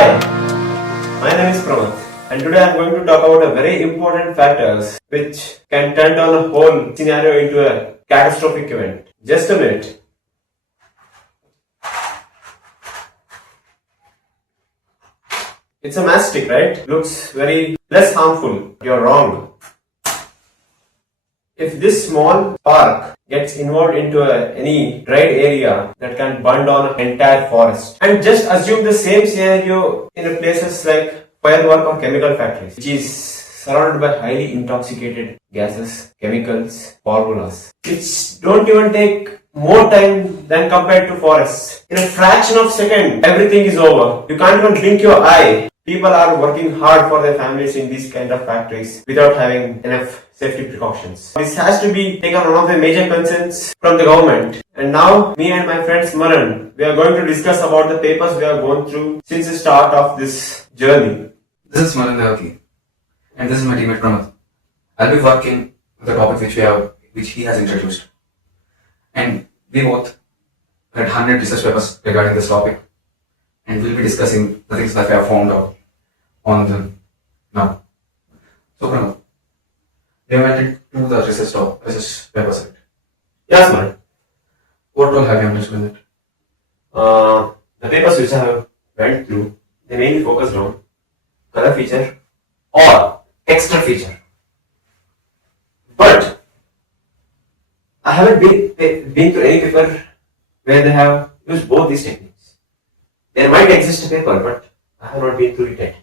Hi, my name is Pramath, and today I am going to talk about a very important factors which can turn down a whole scenario into a catastrophic event. Just a minute. It's a mastic, right? Looks very less harmful. You're wrong. If this small spark gets involved into any dried area, that can burn down an entire forest. And just assume the same scenario in places like FireWork or chemical factories, which is surrounded by highly intoxicated gases, chemicals, formulas, which don't even take more time than compared to forests. In a fraction of a second, everything is over. You can't even blink your eye. People are working hard for their families in these kind of factories without having enough safety precautions. This has to be taken one of the major concerns from the government. And now, me and my friends Maran, we are going to discuss about the papers we have gone through since the start of this journey. This is Maran Devaki, and this is my teammate Pramath. I'll be working with the topic which he has introduced. And we both read 100 research papers regarding this topic, and we'll be discussing the things that we have found out on them now. So Pramath, you went into the research papers, right? Yes, Maran. What all have you understood in it? The papers which I have went through, they mainly focused on color feature or texture feature. But I haven't been to any paper where they have used both these techniques. There might exist a paper, but I have not been through it yet.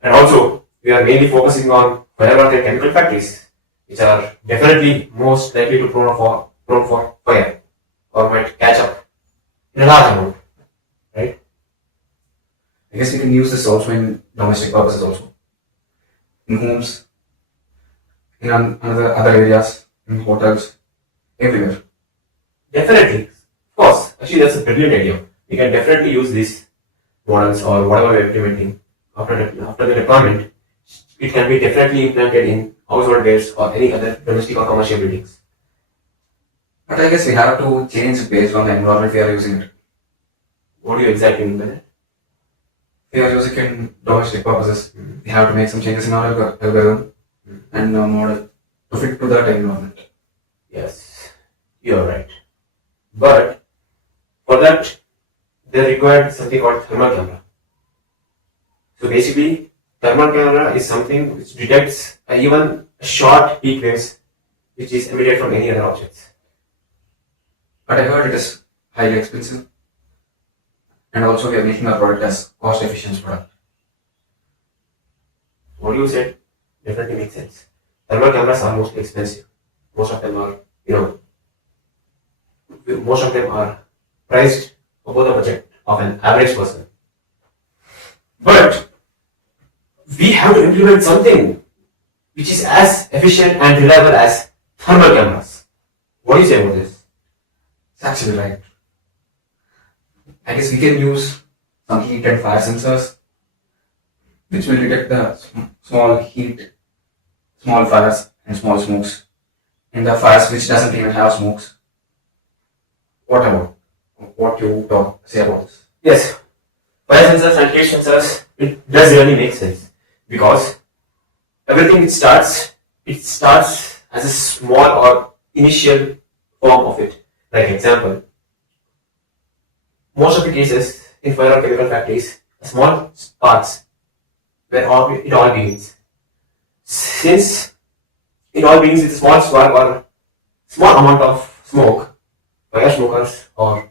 And also, we are mainly focusing on FireWork and chemical factories, which are definitely most likely to prone for fire or might catch up in a large amount, right? I guess we can use this also in domestic purposes also. In homes, in other areas, in hotels, everywhere. Definitely. Of course. Actually, that's a brilliant idea. We can definitely use these models or whatever we're implementing after the deployment. It can be definitely implemented in household wares or any other domestic or commercial buildings. But I guess we have to change based on the environment we are using it. What do you exactly mean by that? We are using it in domestic purposes. We have to make some changes in our algorithm and our model to fit to that environment. Yes, you're right. But for that, they required something called thermal camera. So basically, thermal camera is something which detects even short heat waves which is emitted from any other objects. But I heard it is highly expensive, and also we are making our product as cost efficient product. What you said definitely makes sense. Thermal cameras are mostly expensive. Most of them are priced above the budget of an average person. But we have to implement something which is as efficient and reliable as thermal cameras. What do you say about this? It's actually right. I guess we can use some heat and fire sensors which will detect the small heat, small fires and small smokes, and the fires which doesn't even have smokes. What you say about this? Yes, fire sensors and heat sensors, it does really make sense because everything it starts as a small or initial form of it. Like example, most of the cases in fire or chemical factories, small sparks where it all begins. Since it all begins with a small spark or small amount of smoke, fire smokers or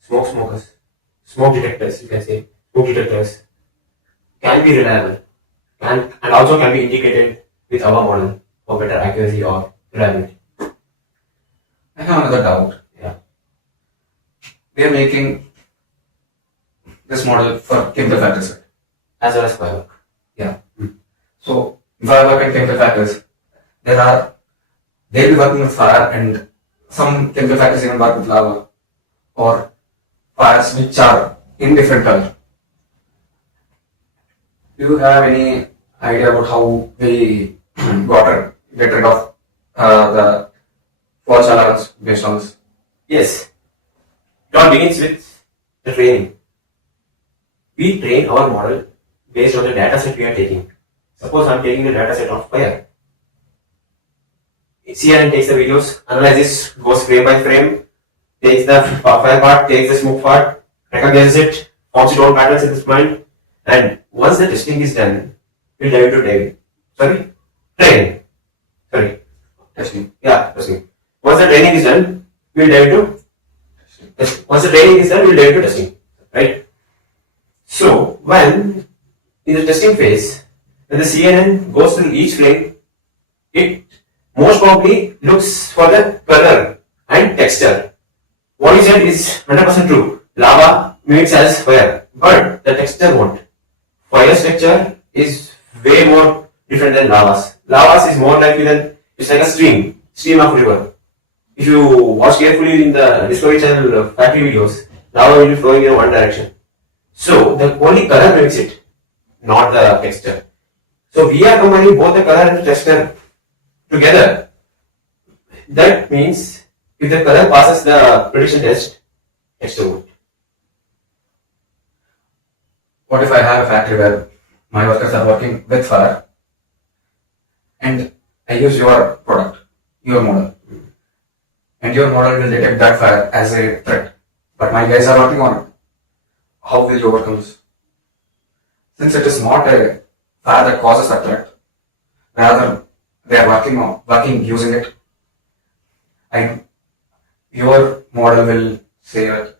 smoke detectors, you can say, smoke detectors can be reliable and also can be integrated with our model for better accuracy or reliability. I have another doubt. Yeah. We are making this model for chemical factors, right? As well as FireWork. Yeah. So, FireWork and chemical factors, they'll be working with fire, and some chemical factors even work with lava or fires which are in different color. Do you have any idea about how we get rid of the false alarms based on this? Yes. It all begins with the training. we train our model based on the data set we are taking. Suppose I'm taking the data set of fire. CNN takes the videos, analyzes, goes frame by frame, takes the fire part, takes the smoke part, recognizes it, forms its own patterns in its mind, and once the testing is done, we'll dive into training. Testing. Yeah, testing. Once the training is done, we'll dive into testing. Once the training is done, we'll dive into testing. Right? So, when in the testing phase, when the CNN goes through each frame, it most probably looks for the color and texture. What you said is 100% true. Lava mimics as fire, but the texture won't. Fire's texture is way more different than lava's. Lava's is more likely than, it's like a stream of river. If you watch carefully in the Discovery Channel factory videos, lava will be flowing in one direction. So the only color mimics it, not the texture. So we are combining both the color and the texture together. That means if the color passes the prediction test, texture won't. What if I have a factory where my workers are working with fire and I use your product, your model, and your model will detect that fire as a threat, but my guys are working on it? How will you overcome this? Since it is not a fire that causes that threat, rather they are working using it, and your model will say that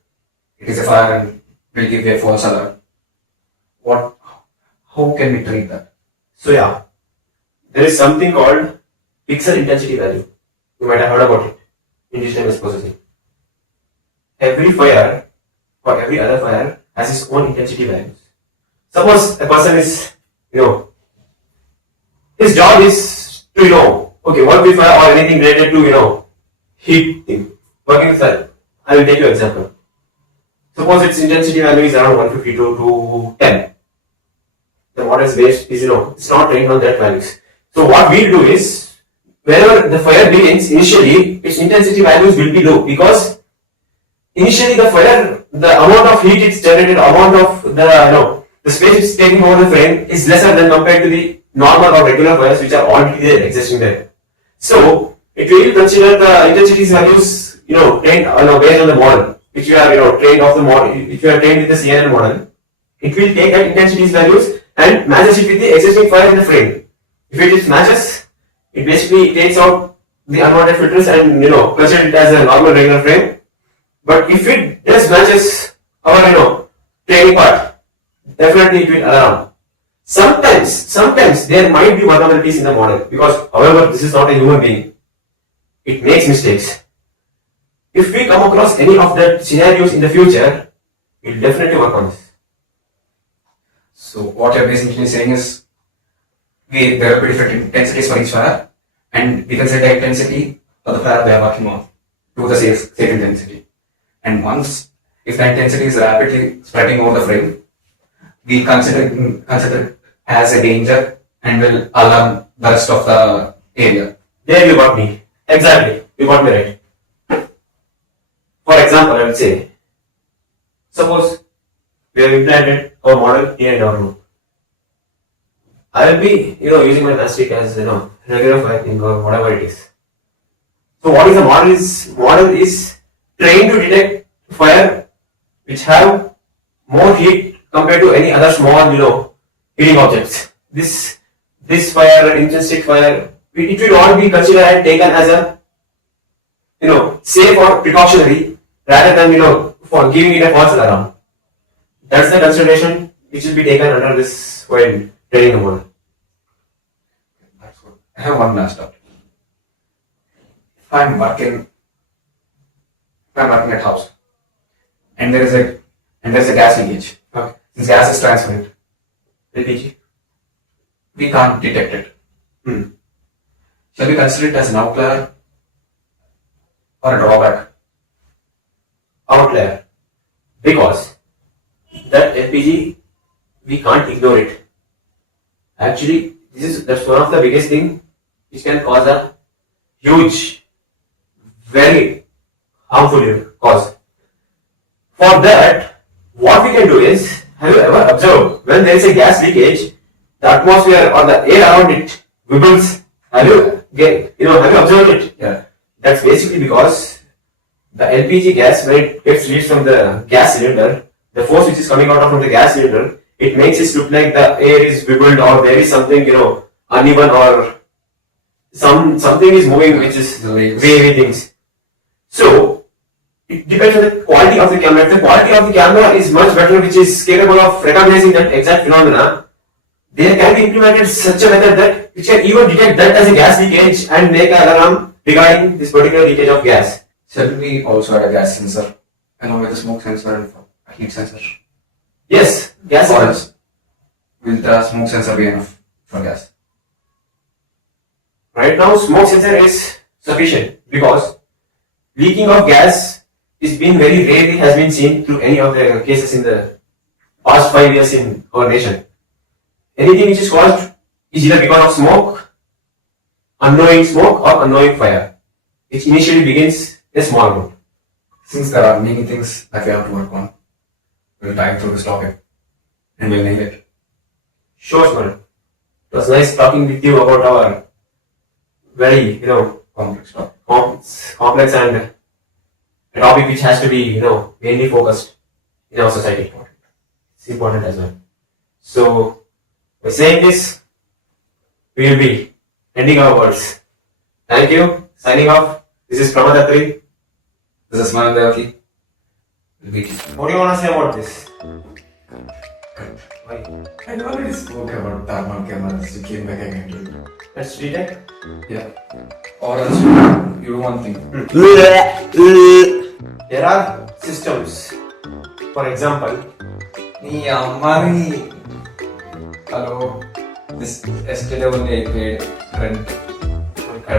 it is a fire and will give you a false alarm. How can we treat that? So yeah, there is something called pixel intensity value. You might have heard about it in digital image processing. Every fire or every other fire has its own intensity values. Suppose a person is, his job is to, work with fire or anything related to, heat thing. Working with fire. I will take you an example. Suppose its intensity value is around 152 to 10. The model is based is, it's not trained on that values. So what we do is, whenever the fire begins, initially its intensity values will be low because initially the fire, the amount of heat it's generated, amount of the space it's taking over the frame is lesser than compared to the normal or regular fires which are already there, existing there. So it will consider the intensity values, trained, based on the model, which you are, trained off the model, which you are trained with the CNN model. It will take that intensity values and matches it with the existing fire in the frame. If it matches, it basically takes out the unwanted filters and consider it as a normal regular frame. But if it just matches our training part, definitely it will alarm. Sometimes there might be vulnerabilities in the model because however this is not a human being. It makes mistakes. If we come across any of that scenarios in the future, we'll definitely work on this. So what you're basically saying is there will be different intensities for each fire and we can set the intensity of the fire they are working on to the safe intensity. And once, if the intensity is rapidly spreading over the frame, we consider it as a danger and will alarm the rest of the area. There you got me. Exactly. You got me right. For example, I would say, suppose we have implanted our model here in our room. I will be, using my mastic as, regular fire thing or whatever it is. So what is the model is? Model is trained to detect fire which have more heat compared to any other small, heating objects. This fire, intrinsic fire, it will all be considered and taken as a, safe or precautionary rather than, for giving it a false alarm. That's the consideration which will be taken under this while training the model. That's good. I have one last topic. If I'm working at house and there is a gas leakage. Okay. Since gas is transparent, LPG. we can't detect it. Shall we consider it as an outlier or a drawback? Outlier. Because that LPG, we can't ignore it. Actually, that's one of the biggest thing which can cause a huge, very harmful cause. For that, what we can do is have you ever observed when there is a gas leakage, the atmosphere or the air around it vibrates? Have you observed it? Yeah. That's basically because the LPG gas, when it gets released from the gas cylinder, the force which is coming out from the gas cylinder, it makes it look like the air is wibbled or there is something, uneven or something is moving which is The waves. wavy things. So, it depends on the quality of the camera. If the quality of the camera is much better, which is capable of recognizing that exact phenomena, there can be implemented such a method that it can even detect that as a gas leakage and make an alarm regarding this particular leakage of gas. Shall we also add a gas sensor along with a smoke sensor and a heat sensor? Yes, gas Or sensor. else will the smoke sensor be enough for gas? Right now, smoke sensor is sufficient because leaking of gas is being very rarely has been seen through any of the cases in the past 5 years in our nation. Anything which is caused is either because of smoke, smoke or unknowing fire, which initially begins a small amount. Since there are many things that we have to work on, we'll dive through this topic and we'll nail it. Sure, Smaran. It was nice talking with you about our very, Complex topic. complex and a topic which has to be, mainly focused in our society. It's important as well. So, by saying this, we will be ending our words. Thank you. Signing off. This is Pramadatri. This is Smaran Devaki. We'll beat you. What do you want to say about this? Why? I already spoke about thermal cameras. You came back again to it. Let's retake. Yeah. Or else you do one thing. There are systems. For example, Hello. This yesterday only I paid rent. I